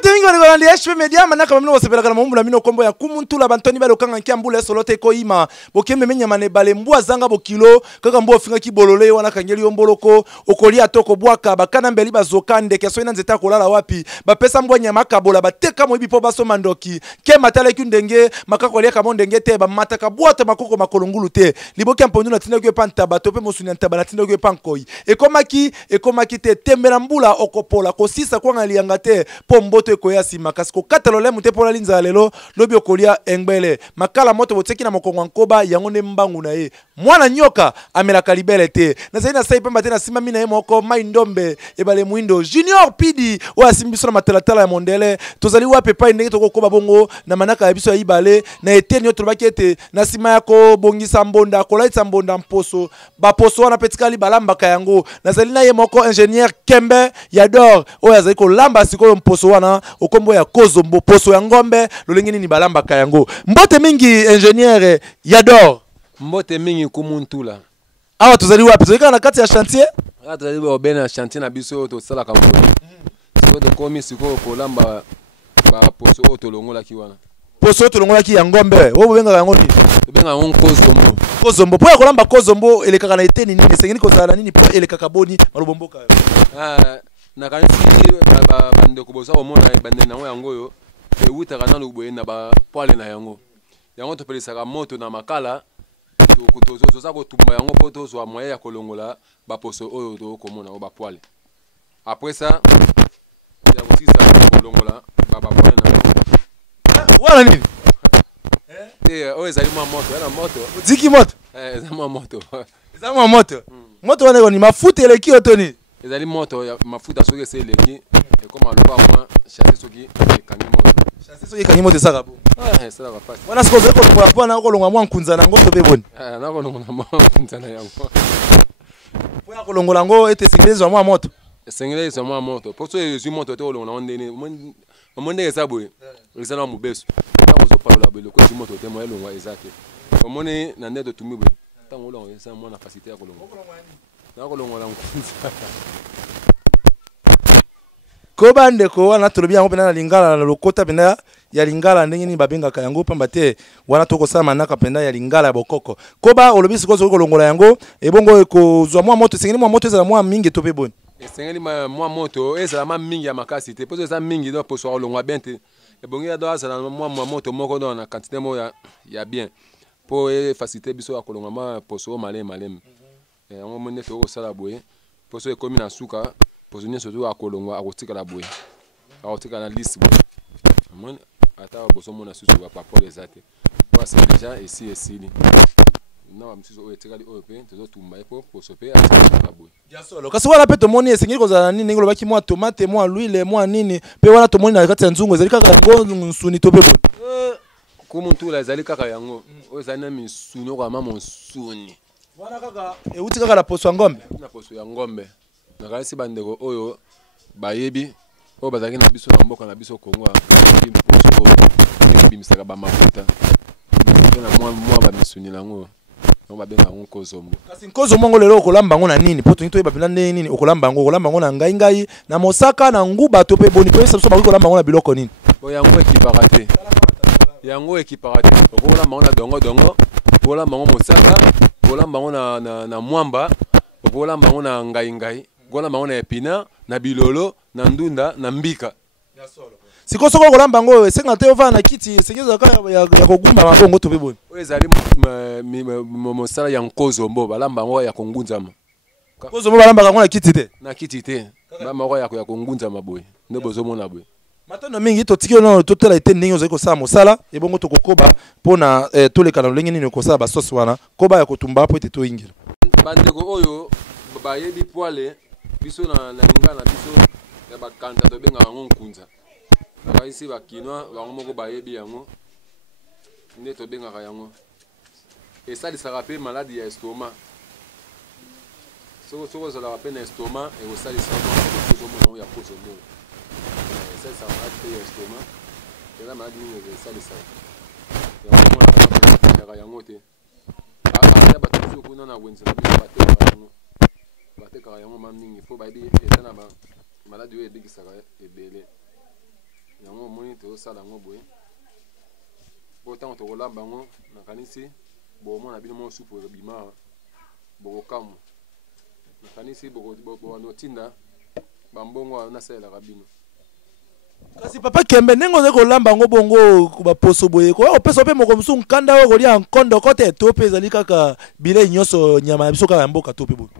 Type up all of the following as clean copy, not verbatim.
Mbote mingi wanagolandia HB Media manaka mamino wasepelaka na maumbu na mino kombo ya kumuntula bantoni bale okanga nkia mbula solote ko ima bokeme menya mane bale mbwa zanga bokilo kaka mbwa finga kibolole wana kangeli omboloko okolia toko bwaka bakana mbeli bazokande keso ina nzeta kolala wapi bapesa mbwa nyama kabola bateka mo ibipo baso mandoki ke matale kyundenge makakolia ka mondenge te ba mataka bwata makoko makolongulu te liboke mpondu na tinda kwe panta batope mosuni ntaba na tinda kwe pankoi ekomaki te tembela mbula okopola kosisa kwa ngalianga te po mboto ekoya sima kasi ko katalole mute pola linza lelo lobi okolia engbele makala moto boteki na mokongo nkoba yango ne mbangu na ye mwana nyoka amela kalibele te na zaina sai pemba te na sima mina ye moko mai ndombe ebale muindo junior pidi wa simbiso na matalatala ya mondele tozali wape pa ndenge toko koba bongo na manaka ya biso ya ibale na eteni yo tolobaki ete na sima yako bongisa mbonda kolaitsa mbonda mposo ba poso wana petikali balamba kayango na zali na ye moko ingénieur Kembe Yador oyo azali ko lamba sikoyo mposo wana okombo ya kozombo poso ya ngombe lolengeni ni balamba kayango mbote mingi ingénieur Yador mbote mingi kumuntula awa tozali wapi tozali na kati ya chantier tozali obena chantier na biso to sala ka mbona siko de komi siko ko lamba ba poso to longola ki wana poso to longola ki ya ngombe wo benga yango ni benga on kozombo kozombo po ya kolamba kozombo elekaka na eteni nini sengeni kozala nini po elekaka boni malobomboka na kanisi bande ko bosa omona bande na yango yo e wutaka na luboye na ba poale na yango to pelisaka moto na makala to za ko tumba yango po to zo moya ya kolongola ba poso oyo to komona ba poale après ça ya kosisa kolongola ba poale na wala nini oyo ezali mwa moto yana moto ziki moto ezali moto ezali moto moto wana ni mafuta eleki otoni ezali moto ya mafuta soki ese eleki ekoma loba mwa chassis soki ekangi moto chassis soki ekangi moto esaka bo esala ka pasi wana sikozo kolongola po na kolongola mwa nkunza nango to be boni na kolongola mwa nkunza na yango po ya kolongola ngo ete singelezo mwa moto singelezo mwa moto po so ezwi moto te kolongola ondeni omonde esaboye ezala mubeso tango zo palola belo ko moto te mo elongwa ezake omoni na ndeto tumi boye tango olongo esa mwa na facilité ya kolongola na kolongola nkunza ko bande ko wana tolobi yango pena na lingala na lokota pena ya lingala ndenge ni babengaka yango pamba te wana toko sama naka pena ya lingala ya bokoko ko ba olobi sikozo kolongola yango ebongo ekozwa mwa moto sengeni mwa moto ezala mwa mingi to pe boni esengeli mwa moto ezala ma mingi ya makasi te poso eza mingi do poso olongwa bien te ebongi ya do azala mwa moto moko do na quantité mo ya bien po facilité biso ya kolongwa ma poso malem yango monde to kosala boye poso ekomi na suka poso nyonso to akolongwa akotikala boye akotikala na liste boye amoni ata boso mona susu ba papole eza te po c'est déjà ici esili na msusu oyo etikali oyo pe tozotumba epo poso pe atikala boye ya solo kasi wana pe tomoni esengeli kozala nini ngolo baki mwa tomate mwa l'huile mwa nini pe wana tomoni na kati ya nzungu ezali kaka yango nsuni to pe boni kumuntula ezali kaka yango oyo ezali na misuni kwa mama nsuni wana kaka euti kaka na poso ya ngombe na poso ya ngombe nakalisi bandeko oyo bayebi oyo bazalaki na biso na mboka na biso Kongo poso oyo ebimisaka bamafuta na mwa bamisuni nango babenga yango kozombo kasi nkozombo ngo lelo okolamba ngo na nini po tongi toyeba pena ndenge nini okolamba ngo na ngai na mosaka na nguba to pe boni toyesa biso bakoki kolamba ngo na biloko nini yango ekipaka te okolamba ngo na dongo okolamba ngo mosaka okolamba ngo na mwamba okolamba ngo na ngai okolamba ngo na epina na bilolo na ndunda na mbika siko soko kolamba ngo esenga te ovana na kiti esengeza kaka ya kogumba mabongo to pe boni oyo ezali mosala ya nkozombo balamba ngo ya kongunzama kozombo balamba ngo na kiti te balamba ngo ya kongunzama boye nde bozomona boye matono mingi totiki ono totela ete ndenge ozali kosala mosala ebongo tokokoba mpona toleka na lolenge nini okosala basosi wana koba ya kotumba po ete toyingela bandeko oyo bayebi poale biso na lingala na biso ya bakanta tobengaka yango nkunza baisi bakinois bango moko bayebi yango nde tobengaka yango esalisaka mpe maladi ya estoma soki ozalaka mpe na estoma ekosalisaka ozomona yango ya kozombo esalisaka maladi mpe ya estoma eza maladi mingi esalisaka yango monaka yango te aya bato biso kuna na wenze na biso batekaka yango ma mingi fo bayebi eza na maladi oyo ebikisaka ebele yango moni tozosala yango boye po ntango tokolamba yango nakanisi bomona bino mo supu ebima bokokamwa nakanisi bokotinda bambongo nasalelaka bino. Kasi papa Kembe ndenge oza kolamba yango bongo baposo boye ko opesa mpe moko mosusu nkanda oyo kolia nkondo kote to mpe ezali kaka bilei nyonso nyama na biso kaka ya mboka to mpe boye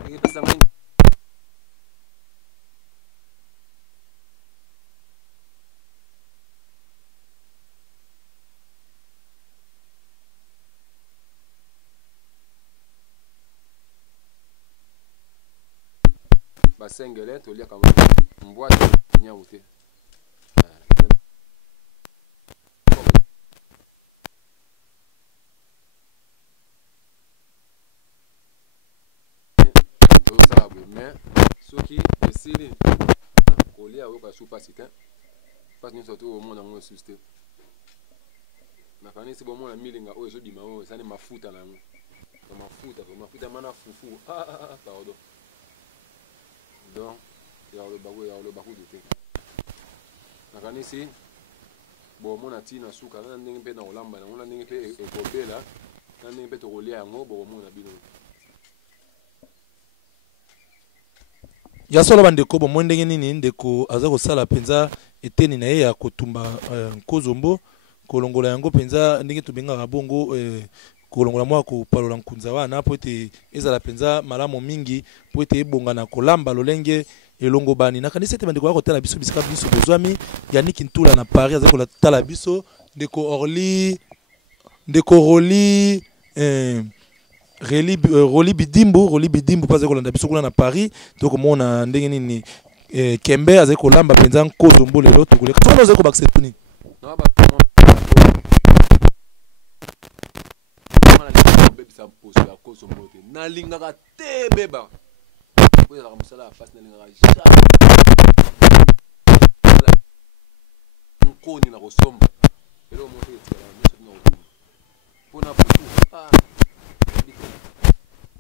basengele toliaka mbwate nyau te tozosala boye mais soki esili kolia oyoka su pasi te mpasi nyonso to omona yango esusu te nakanisi bomona milinga oyo ezobima oyo esali mafuta na yango mafuta mana fufu pardon donc yaloba kutu te nakanisi bomona ntina suka na ndenge mpe na kolamba yango na ndenge mpe ekobela na ndenge mpe tokolia yango bokomona bino ya solo bandeko bomoi ndenge nini ndeko aza kosala mpenza eteni na ye ya kotumba nkozombo kolongola yango mpenza ndenge tobengaka bongo kolongola mwa kopalola nkunza wana po ete ezala mpenza malamu mingi po ete ebongana kolamba lolenge elongo bani nakanisi ete bandeko ya kotala biso bisika biso bozwami Yannick Ntula na Paris aza kotala biso ndeko Roli Roli Bidimbu paze kolanda biso kuna na Paris tokomona ndenge nini Kembe aza kolamba mpenza nkozombo lelo tokoleka soka oza kobakisa tuni nalingaka te beba oyelaka mosala ya fasi nalingaka nkoni na kosomba elo moto etikala nyonso tina kotuma mpona futu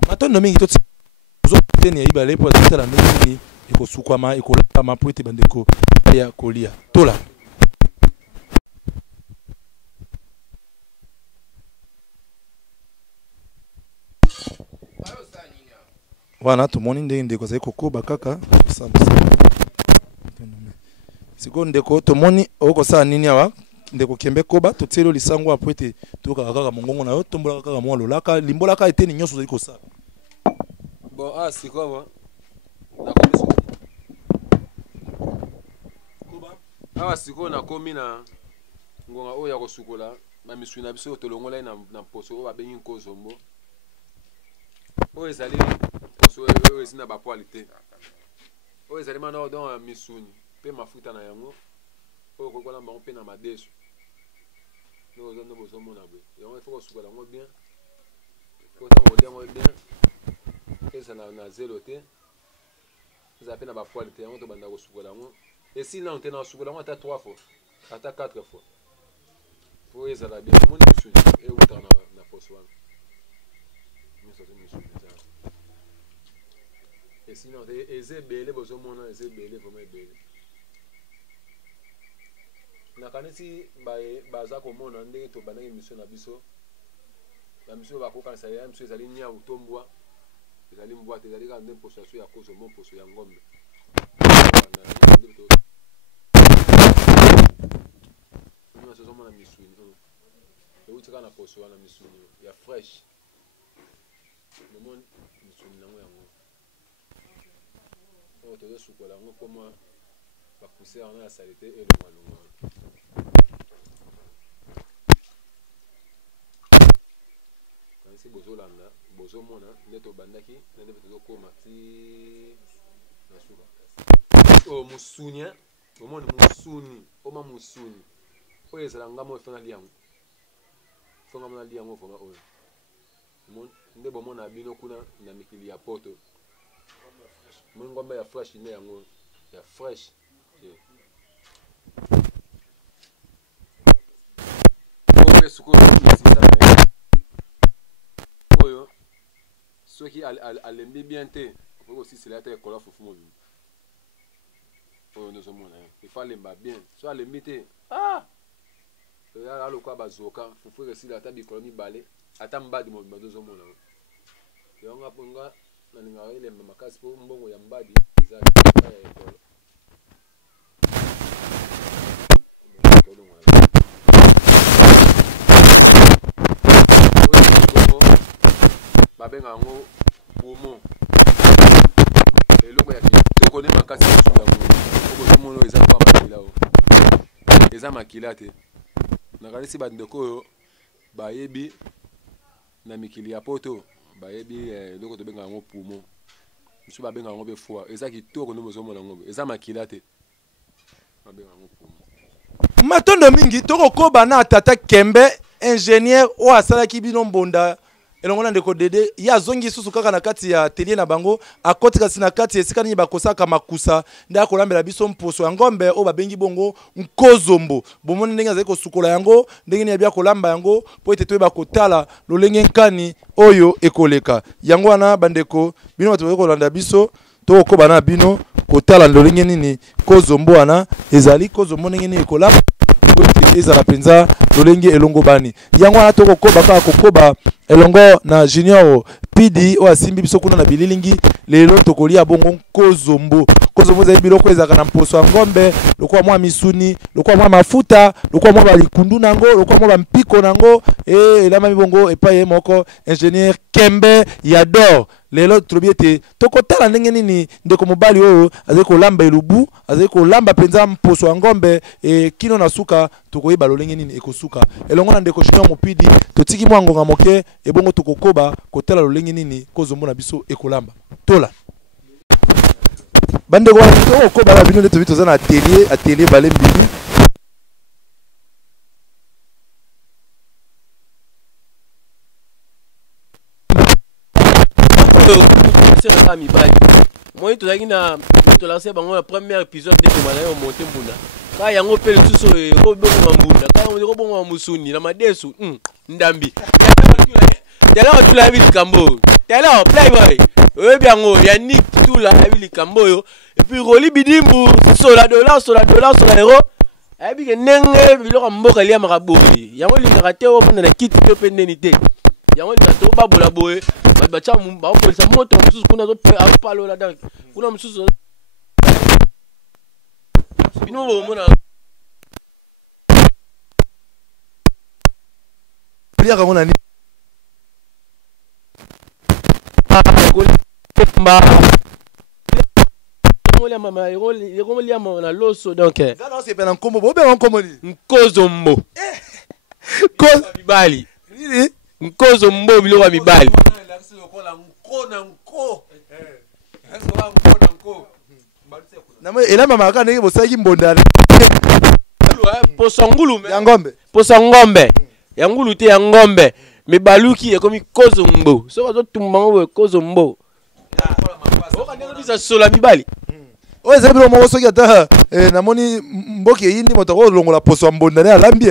matondo mingi toteni ya ibale po azotala ndenge nini ekosukwama ekolapama po ete bandeko ya kolia tola wana tomoni ndenge ndeko azali kokoba kaka sikoyo ndeko tomoni okosala nini awa ndeko Kembe koba totieli lisango apo ete tokaka kaka mongongo na yo tombolaka kaka mwa lolaka limbolaka eteni nyonso ozali kosala bon sikoyo awa sikoyo nakomi na ngonga oyo ya kosukola bamisuni na biso tolongola ye na poso oyo babengi nkozombo oyo ezali poso oyo esi na bapoali te oyo ezali mana don misuni mpe mafuta na yango oyo kokolamba yango mpe na madesu nde bozomona boye yango ifo kosukola yango bien po ntango kolia yango bien ezala na zelo te ezala mpe na bapoali te yango tobanda kosukola yango esi nano te na kosukola yango ata 3 fois ata 4 fois po ezala bien omoni misuni eutaka na poso wana sinon eza ebele bozomona eza ebele vraimen ebele nakanisi baza komona ndenge tobandaki émission na biso bamisio bakokanisa ya misio ezali nyau to mbwa ezali mbwa te ezali kaka nde mposo ya kozombo mposo ya ngombe nyonso ozomona misuni euti kaka na poso wana misuni ya fresh nomoni misuni nango yango oyo tozosukola yango mpo mwa bapoussière wana ya salite elongwalongwa kanisi bozolanda bozomona nde tobandaki nde mpe tozokoma ti na suka oyo musuni omoni musuni oma musuni oyo ezala ngamo efo nalia yango fo ngamo nalia yango vraimen oyo nde bomona bino kuna na mikili ya poto ngombe ya fresh nde yango ya fresh oyo sikoyo misisa na ye oyo soki alembi bien te okoki kosisela ata ekola fufu mobimba oyo nde ozomona ifo alemba bien so alembi te aloka bazoka fufure esila ata bikolo mibale ata mbadi mobimba nde ozomona yango aponga nalingaka elemba makasi mpo mbongo ya mbadi eza ya ekolo babenga yango poumon eloko ya kitoko nde makasi mosusu yango okozomona oyo eza kwa makila o eza makila te nakanisi bandeko oyo bayebi na mikili ya poto bayebi eloko tobenga yango poumon mosusu babenga yango mpe foi eza kitoko nde bozomona yango eza makila te babenga yango poumon matondo mingi tokokoba na tata Kembe ingénieur oyo asalaki bino mbonda elongo na ndeko dede ya zongi susu kaka na kati ya atelier na bango akotika sina kati esika nini bakosaka makusa nda kolambela biso mposo ya ngombe o babengi bongo nkozombo bomoni ndenge azali kosukola yango ndenge ni abia kolamba yango po ete toyeba kotala lolenge nkani oyo ekoleka yango wana bandeko bino bato kolanda biso tokokoba na bino kotala lolenge nini kozombo wana ezali kozombo ndenge nini ekolamba ezala penza lolenge elongo bani yango wana tokokoba kaka kokoba elongo na junior pidi o asimbi biso kuna na bililingi lelo tokolia bongo kozombo ezali biloko ezaka na mposo ya ngombe lokwa mwa misuni lokwa mwa mafuta lokwa mwa balikundu nango lokwa mwa bampiko nango elama bongo epaye moko ingénieur Kembe Yador lelo trobi ete tokotala ndenge nini ndeko mobali oyo azali kolamba elubu azali kolamba penza mposo ya ngombe kino na suka tokoyeba lolenge nini ekosuka elongo na ndeko junior mopidi totiki mwa ngonga moke ebongo tokokoba kotala lolenge nini kozombo na biso ekolamba tola bandeko wana tokokoba na bino nde tobi toza na atelier bale mbili moi tozalaki na tolase bango na premier épisode nde tomala yo monte mbunda kaka yango mpe lisusu ekobongoma mbunda kaka ekobongoma musuni na madesu ndambi tala otula yabi likambo tala playboy oyebi yango Yannick tula yabi likambo oyo epuis roli bidimbu sola dola ero ayebi ke ndenge biloko mboka eliamaka boye yango lingaka te ofanda na kiti to mpe ndeni te yango linga tobabola boye bacha baopolisa moto mosusu kuna azopalola donc kuna mosusu bino bomona liaka ngo nani ekoliama na loso donc sepela nkombo bobenga nkombo nini nkozombo mibali nkozombo biloko ya mibali elamba maka ndenge bosalaki mbondana poso ngulu ya ngombe poso ngombe ya ngulu te ya ngombe me baluki ekomi kozombo so bazotumba ngo kozombo okandeza sola mibali oyo ezali biloko moko soki ata namoni mboki eyindi moto akolongola poso ya mbondane alambi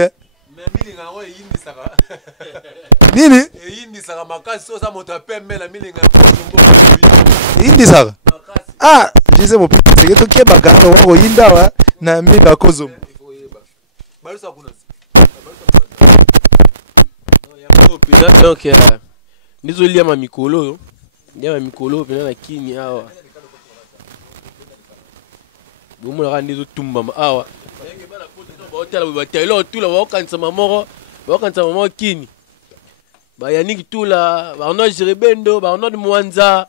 nini eyindisaka makasi so oza moto apembe na milinga eyindisaka jise mopiki seke tokebaka wana koyinda awa na mbinga kozombo donc ndizoliama mikolo oyo liama mikolo pena na kini awa bomonaka ndizotumbama awa baotala batelo otula baokanisama moko kini bayaniki tula baarnold jerebendo baarnold mwanza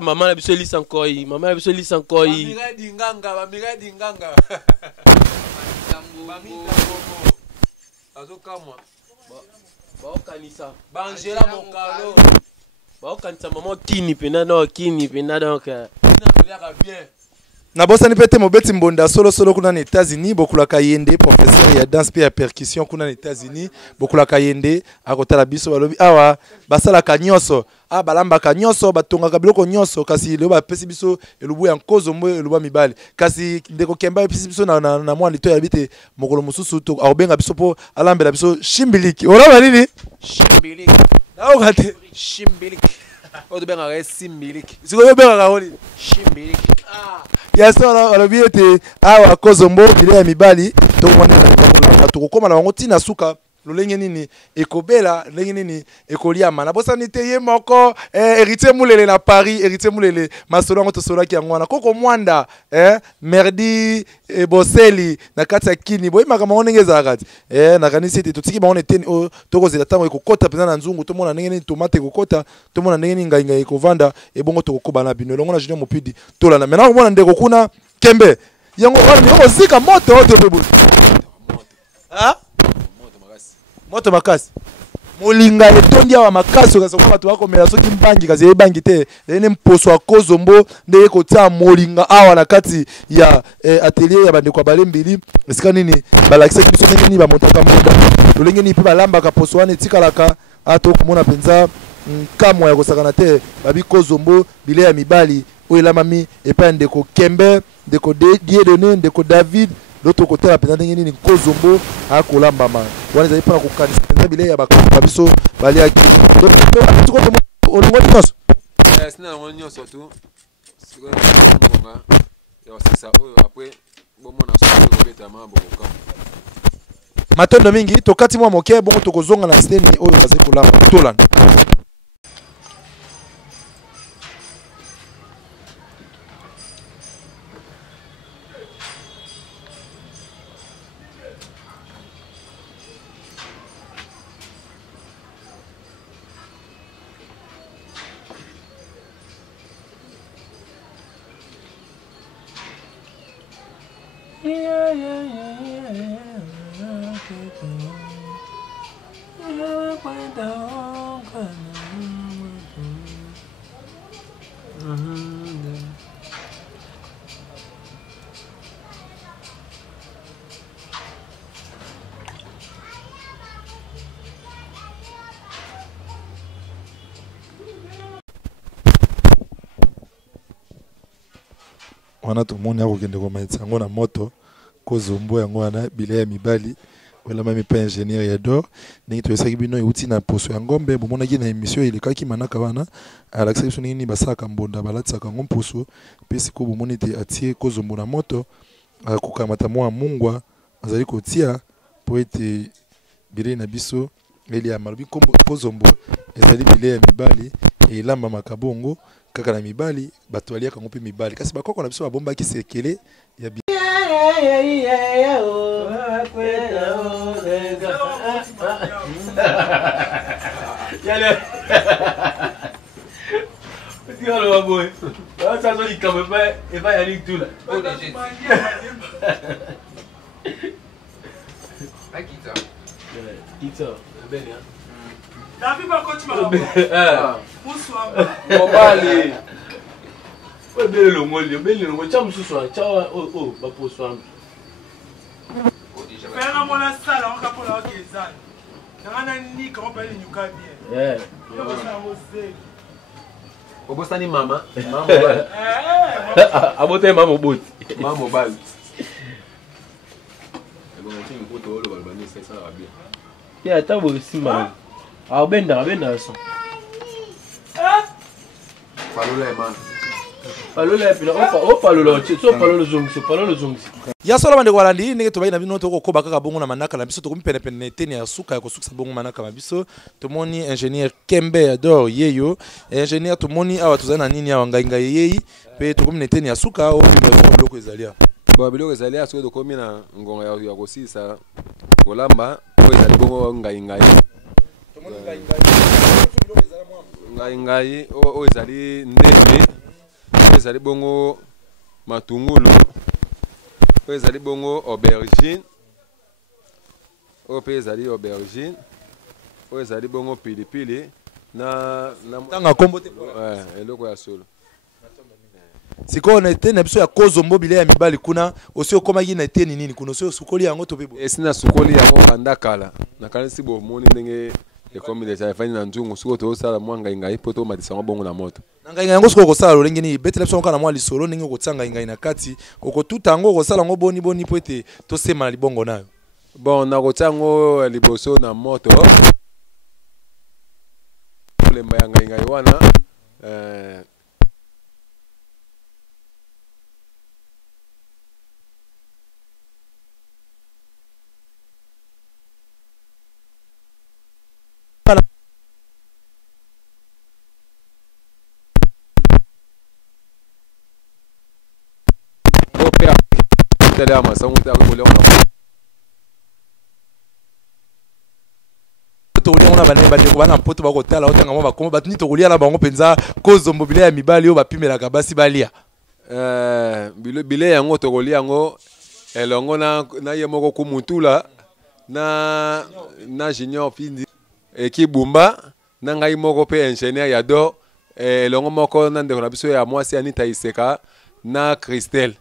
mama na biso elisa nkoi bamiradi nganga azokamwa baokanisa bangela mokalo baokanisa mama kini pena donc nabosani mpe te mobeti mbonda solosolo kuna na États-Unis bokulaka yende professeur ya danse mpe ya percussion kuna na États-Unis bokulaka yende akotala biso balobi awa basalaka nyonso balambaka nyonso batongaka biloko nyonso kasi lelo bapesi biso elubu ya nkozombo elubu mibali kasi ndeko Kemba epesi biso na mwa lito ya bite mokolo mosusu to akobenga biso po alambela biso shimbiliki olaba nini shimbiliki naokate shimbiliki oyo tobengaka simbiliki sikoyo obengaka oli shimbiliki ya sala balobi ete awa kozombo bilei ya mibali tokomona tokokóma na bango ntina suka lolenge nini ekobela ndenge nini ekoliama na bosani te ye moko héritier mulele na Paris héritier mulele masolo yango tosolaki yango wana koko mwanda merdi boseli na kati ya kini boyemaka bango ndenge ezalaka ti nakanisi ete totiki bango na eteni tokozela ntango ekokota mpenza na nzungu tomona ndenge nini tomate ekokota tomona ndenge nini ngai ekovanda ebongo tokokoba na bino elongo na Junior Mopidi tolanda maintenant komona ndeko kuna kembe yango wana ndeko kozika moto oyo topebulu moto makasi molinga etondi awa makasi kasi bato bakomela soki mbangi kasi ebangi te ene mposo akozombo nde kotia molinga awa na kati ya atelier ya bandeko balembeli esika nini balakisaki biso ndenge nini bamontaka mbunda lolenge nini mpe balambaka poso wana etikalaka ato komona mpenza nkamwa ya kosakana te babi kozombo bilei ya mibali oyo elamami epai ya ndeko Kembe ndeko Dieudonné ndeko David l'autre côté la pénalité ndenge nini kozombo akolambama wana ezali mpona kokanisa mpenza bilei ya bakambo biso baliaki donc olongoli nyonso sina longo nyonso tu sikoyo ngonga ya wasisa oyo apres bomona soki obetama bokokamba matondo mingi tokati mwa moke bongo tokozonga na steni oyo bazali kolamba tolanda wana tomoni akokende komaitisa yango na moto kozombo yango wana bilei ya mibali olamami mpe ingénieur ya dor ndenge toyesaki bino euti na poso ya ngombe bomonaki na émission elekaki manaka wana alakisaki biso ndenge nini basalaka mbonda balatisaka yango mposo mpe sikoyo bomoni ete atie kozombo na moto akokamata mwa mungwa azali kotia mpo ete bilei na biso eliama lobi kombo kozombo ezali bilei ya mibali elambamaka bongo kaka na mibali bato baliaka yango mpe mibali kasi bakoko na biso babombaki sekele ya Mobali. Bele longo chamu suswa chawa baposwa. Pega mona sala on kapola okezana. Ngana ni ko pele nyuka bien. obosani mama abote mama oboti mama mobali ebo ngoti mpoto olo balbani sesa la bien ya tabo simba abenda so falula man falula pina falula so falula zongi ya solo bande walandi ndenge tobayi na bino tokokoba kaka bongo na manaka na biso tokomi pene teni ya suka ya kosukisa bongo manaka na biso tomoni ingénieur Kembe adore yeyo ingénieur tomoni awa tozali na nini awa ngai yeyi pe tokomi na teni ya suka o biloko ezalia bo biloko ezalia so tokomi na ngonga ya kosisa kolamba o ezali bongo ngai tomoni ngai o ezali ndembe ezali bongo matungulu oyo ezali bongo aubergine oyo mpe ezali aubergine oyo ezali bongo pilipili na tanga kombo te eloko ya solo sikoyo na eteni na biso ya kozombo bilei ya mibali kuna osi okomaki na eteni nini kuna osi osukoli yango to mpe bo esi nasukoli yango banda kala nakanisi bomoni ndenge ekomi deja efandi na nzungu sikoyo tozosala mwa ngai mpo tomatisa yango bongo na moto ngai yango sikoyo okosala lolenge nini betela biso kaka na mwa lisolo ndenge okotia ngai na kati okotuta yango okosala yango boni mpo ete tosema na libongo nayo bon nakotia yango liboso na moto kolemba ya ngai wana tolia ona bana bandeko bana mpoto bakotala otanga mo bakoma batuni tolia na bango penza kozo mobile ya mibali yo bapimelaka basi balia bile yango tokolia yango elongo na ye moko kumutula na junior pindi ekibumba na ngai moko pe ingénieur ya do elongo moko na ndeko na biso ya mwasi Anita Iseka na Christelle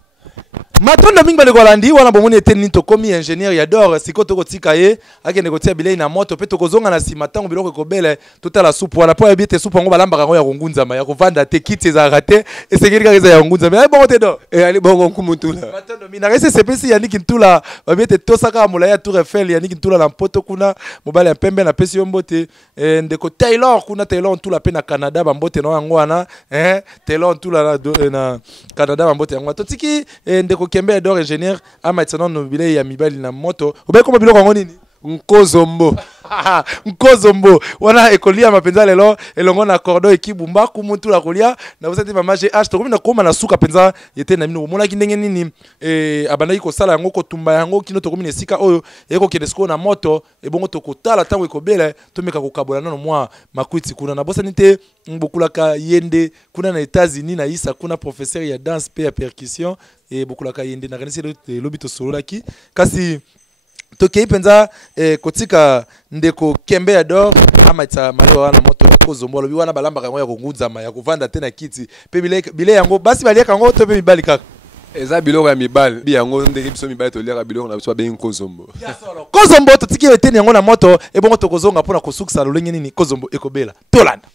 matondo mingi bale kolandi wana bomoni eteni tokomi ingénieur ya dor siko tokotika ye akende kotia bilei na moto pe tokozonga na sima tango biloko ekobele totala supu wana po ya biete supu yango balambaka yango ya kongunzama ya kovanda te kiti ezalaka te esekeli kaka eza ya kongunzama ali bongo te do ali bongo nkumutula matondo mingi nakesi sepesi Yannick Ntula babiete tosaka molaya Tour Eiffel Yannick Ntula na mpoto kuna mobali ya pembe na pesi yo mbote ndeko Taylor kuna Taylor Ntula pe na Canada bambote no yango wana Taylor Ntula na Canada bambote yango totiki ndeko Kembe d'or ingénieur amatsana no bilei ya mibali na moto obe koma biloko ngo nini nkozombo nkozombo wana ekolia mapenza lelo elongo na cordo ekibumba kumutu la kolia na vous êtes mama GH to komina koma na suka penza yete na mino mona kindenge nini abandaki ko sala yango ko tumba yango kino to komina sika oyo eko kedesko na moto ebongo to kotala tango ekobela to meka ko kabola nano mwa makwiti kuna na bosa nite mbokulaka yende kuna na États-Unis na isa kuna professeur ya danse pe ya percussion et bokulaka yende na kanisi lobito sololaki kasi tokei penza kotika ndeko Kembe ador amaitsa mayo wana moto ya kozombo lobi wana balamba kango ya kongunzama ya kuvanda tena kiti pe bile yango basi balia kango to pe mibali kaka eza biloko ya mibali bi yango ndenge biso mibali to liaka biloko na biso be nkozombo kozombo totiki eteni yango na moto ebongo tokozonga pona kosukisa lolenge nini kozombo ekobela tolanda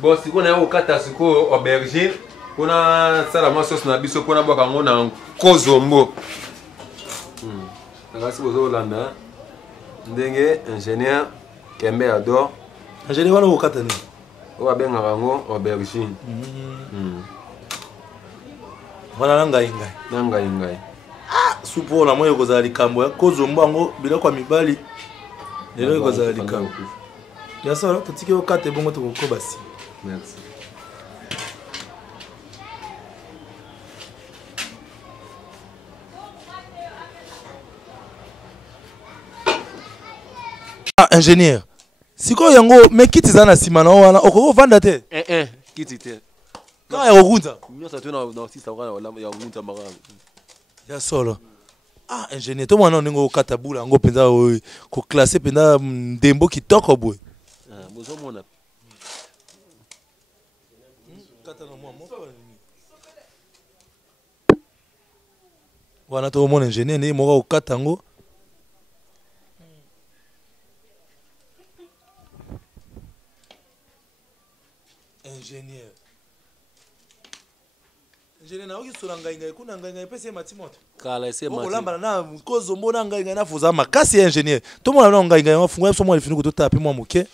bon siko na yo kata siko aubergine kuna sala mwa sauce na biso kuna bwaka ngo na kozombo nakasi bozo landa ndenge ingénieur Kembe ador ingénieur wana okata ni o abengaka ngo aubergine wana ngai supo na moyo kozala likambo ya kozombo ngo biloko ya mibali lelo kozala likambo ya sala totiki okata bongo tokokobasi. Merci. Ingénieur. Siko yango me kiti zana simana wana okoko vanda te. Kiti te. Ka ya ogunza. Nyosa tu na sisa wana ya ogunza mara. Ya solo. Ingénieur to mwana ningo okata bula ngo penza ko classer penza ndembo kitoko boy. Bozo mona. Wana to mon ingénieur ni moko okata ngo ingénieur na oki sura ngai kuna ngai pese matimoto kala ese mati olamba na kozombo na ngai na fuza makasi ya ingénieur to mona na ngai mafunga so mo lifini ko tota pe mo moke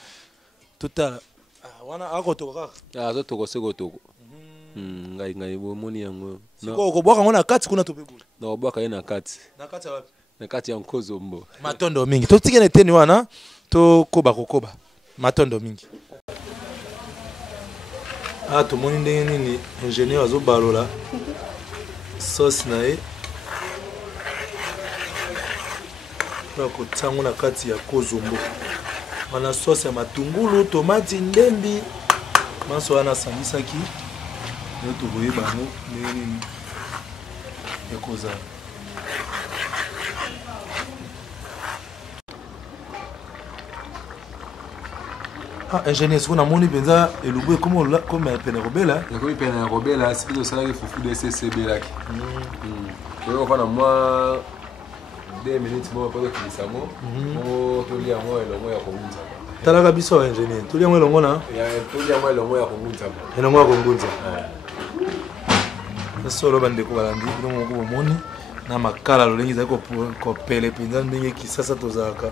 tota wana akotoka kaka zo toko seko toko ngai bo moni yango siko ko bwaka ngona kati kuna to pe bula na bwaka ye na kati wapi na kati ya nkozombo matondo mingi to tikene teni wana to koba matondo mingi to moni ndenge nini ingénieur azo balola sauce na ye na kotango na kati ya kozombo wana sauce ya matungulu tomati ndembi maso wana sambisaki yo tokoye bango ndenge nini ekozala ingénieur siko namoni mpenza elubu ekoma pene kobela ekomi pene ya kobela siki tosalaki fufu de esesebelaki toyo kofana mwa 2 minutes moko mpo tokilisa yango mpo tolia yango elongo ya kongunzama talaka biso ya ingénieur tolia yango elongo na tolia yango elongo ya kongunzama elongo ya kongunza solo bandeko balandi bino moko bomoni na makala lolengi ezali kopele mpenza ndenge kisasa tozalaka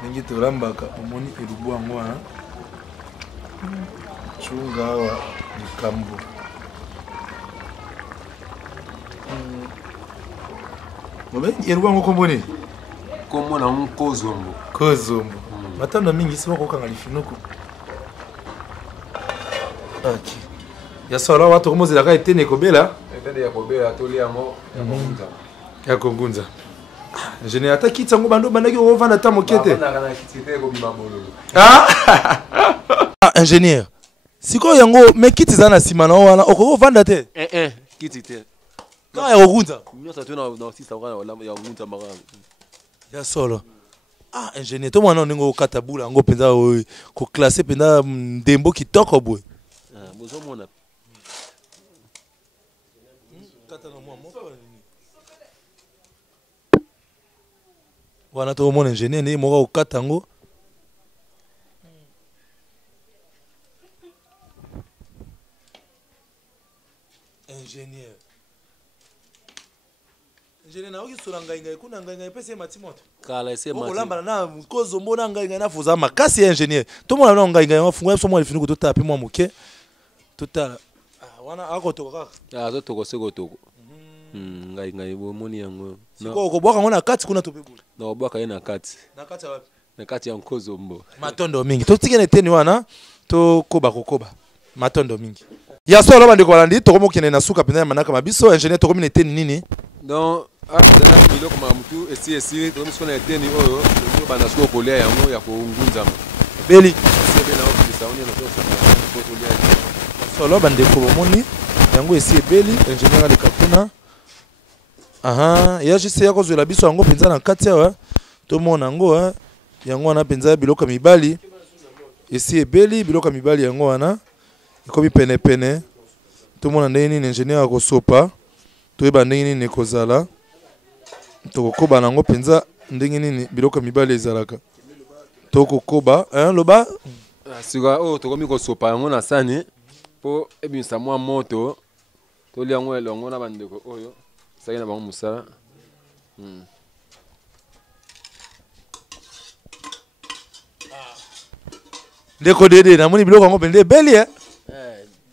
ndenge tolambaka omoni elubu yango wana cunga awa likambo elubu yango kombo nini kombo nango kozombo kozombo matanda mingi isi bakokanga lifinoko ok ya solo watu komozelaka etene ekobela ya kobela toli yango ya kongunza ingénieur ata kiti yango bando bandaki okovanda ata moke te ingénieur sikoyo yango me kiti eza na nsima na o wana okoki ovanda te kiti te kaka ya kokunza nyonso to na sisa wana ya kokunza makaka ya solo ingénieur to mwana ndenge okata bula yango mpenza koklasse mpenza ndembo kitoko boye bozomona wana tokomona ingénieur ndenge moko okata yango ingénieur naoki sola ngai kuna ngai epesi mati moto kala ese mati okolambana na kozombo na ngai nafuza makasi ya ingénieur tomona na ngai wafunga biso mwa lifini totala mpe mwa moke totala wana akotoka kaka azotoko sekotoko ngai bomoni yango sikoyo okobwaka yango na kati kuna tope bula na obwaka ye na kati wapi na kati ya nkozombo matondo mingi totikene eteni wana kokoba matondo mingi ya solo bandeko balandi tokomokende na suka mpenza ya manaka mabiso ingénieur tokomina eteni nini donc zala biloko mamutu esi tokomi siko na eteni oyo tobanda siko kolia yango ya kongunzama beli solo bandeko bomoni yango esi ebeli ingénieur aleka kuna ya juste ya kozwela biso yango mpenza na kati awa tomona yango yango wana mpenza biloko mibali esi ebeli biloko mibali yango wana ekomi penepene tomona ndenge nini ingénieur akosopa toyeba ndenge nini ekozala tokokoba nango mpenza ndenge nini biloko mibali ezalaka tokokoba loba sika oyo tokomi kosopa yango na sani mpo ebimisa mwa moto tolia yango elongo na bandeko oyo saki na bango mosala ndeko dede namoni biloko yango mpenza ebeli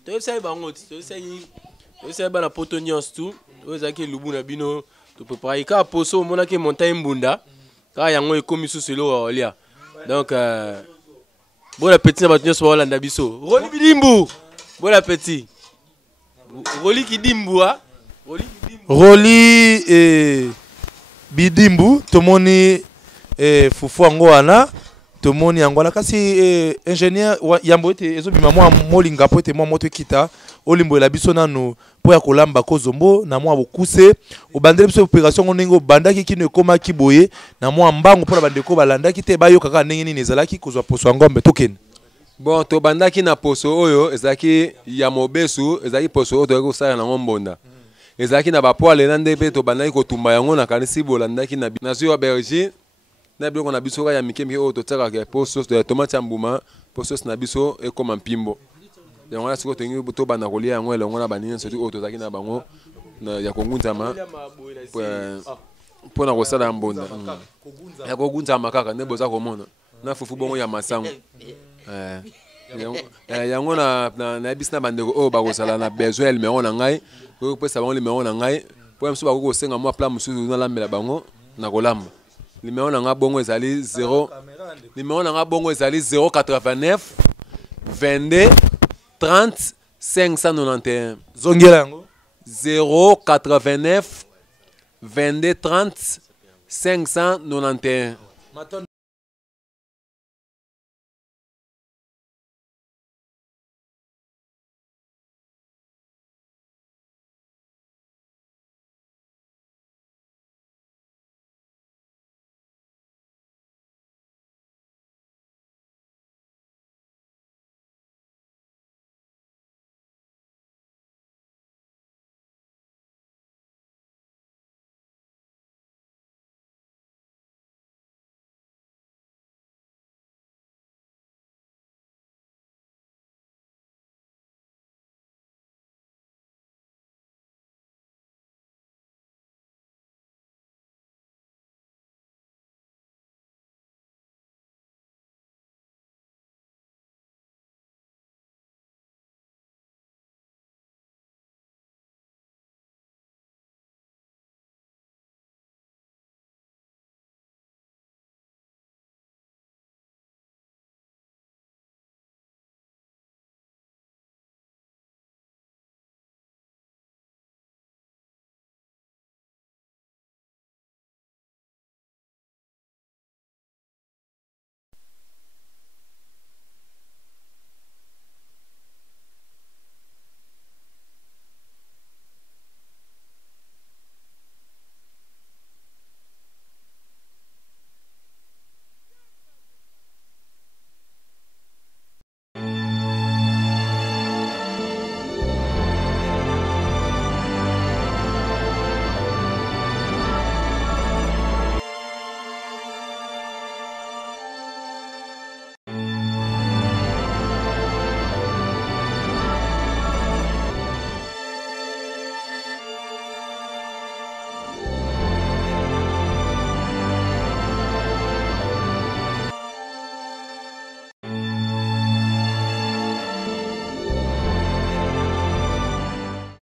toyebisaki bango ti toyebisaki bana poto nyonso tu oyo ezalaki elubu na bino topreparaki kaka poso omonaki montagne mbunda kaka yango ekomi susu eloko olia donc bon appétit na bato nyonso baolanda biso roli bidimbu bon appétit roli kidimbu roli bidimbu tomoni fufu yango wana tomoni yango wana kasi ingénieur yambo ete ezobima mwa molinga po ete mwa moto ekita olimbolela biso nano mpo ya kolamba kozombo na mwa bokuse obandeli biso opération ngo ndenge obandaki kino ekomaki boye na mwa mbangu mpona bandeko balandaki te bayoka kaka ndenge nini ezalaki kozwa poso ya ngombe tokende bon tobandaki na poso oyo ezalaki ya mobesu ezalaki poso oyo toyaki kosala nango mbonda ezalaki na bapoale na nde mpe tobandaki kotumba yango na kanisi bolandaki na zwi ya berger na biloko na biso ya mike oyo totiakaka po sauce ya tomate ya mbuma po sauce na biso ekoma mpimbo yango wana sikoyo tolingi tobanda kolia yango elongo na banini surtout oyo tozalaki na bango ya kongunzama mpo na kosala mbonda ya kogunzama kaka nde boza komona na fufu bongo ya masango yango nayebisi na bandeko oyo bakosala na besoin ya limero na ngai kopesa bango limero na ngai mpo ya mosusu bakoki kosenga mwa plat mosusu nalambela bango na kolamba limero na nga bongo ezali 089 22 30 591 zongela yango 089 22 30 591